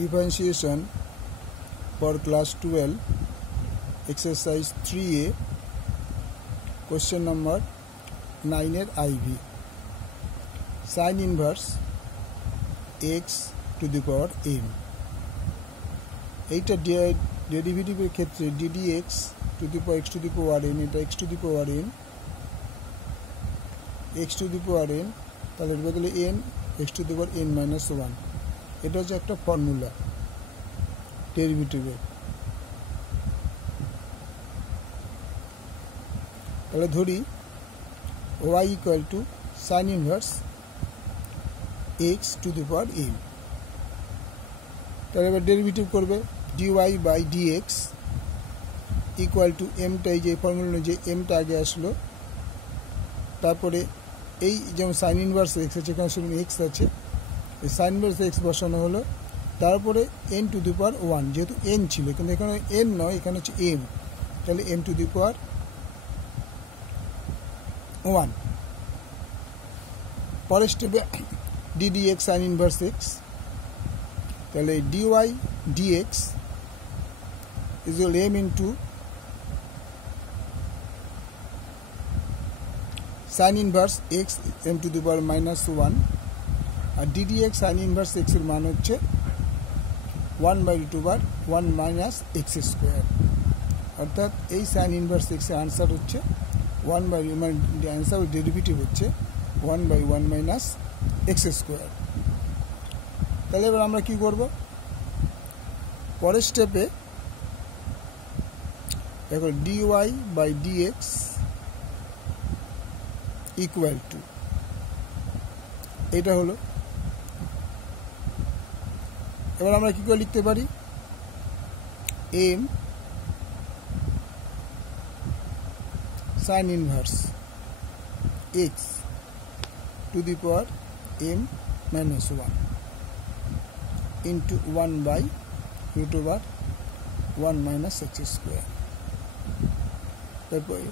differentiation for class 12 exercise 3a question number 9 এর IV sin inverse x to the power m এইটা ডেরিভেটিভের ক্ষেত্রে ddx to the power x to the power n এটা x to the power n x to the power n তাহলে এর বদলে n x to the power n minus 1 এটা হচ্ছে একটা ফর্মুলা ডেরিভেটিভের। তাহলে ধরি y equal to sin inverse x to the power m। তাহলে এবার ডেরিভেটিভ করবে dy by dx equal to m টা এই যে ফর্মুলা অনুযায়ী m টা আগে আসলো, তারপরে এই যেমন sin inverse x আছে এখানে শুধু x আছে, এই sin inverse x বসানো হলো, তারপরে n to the power 1 যেহেতু n ছিল কিন্তু এখানে n নয় এখানে হচ্ছে m, তাহলে m to the power 1। পরের স্টেপে ddx sin inverse x, তাহলে dy dx is equal m into sin inverse x m to the power minus 1 R ddx sin inverse x এর মান হচ্ছে 1 by root over 1 minus x square, অর্থাৎ এই sin inverse x এর answer হচ্ছে 1 by মানে answer derivative হচ্ছে 1 by 1 minus x square। তাহলে এবার আমরা কি করব, পরের স্টেপে দেখো dy by dx equal to এটা হলো, এবার আমরা কি করে লিখতে পারি m sin inverse x to the power m minus 1 into 1 by root over 1 minus x square। তারপরে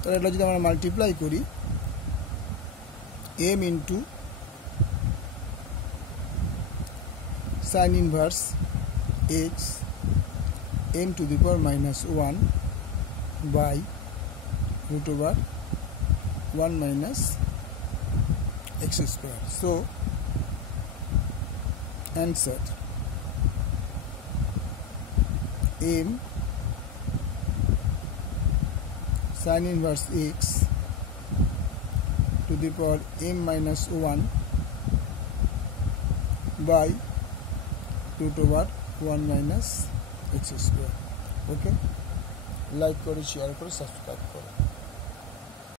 তাহলে এটা যদি আমরা মাল্টিপ্লাই করি m into sin inverse x m to the power minus 1 by root over 1 minus x square। So answer m sin inverse x to the power m minus 1 by root over 1 minus x square। Okay, like করে share করে subscribe করো।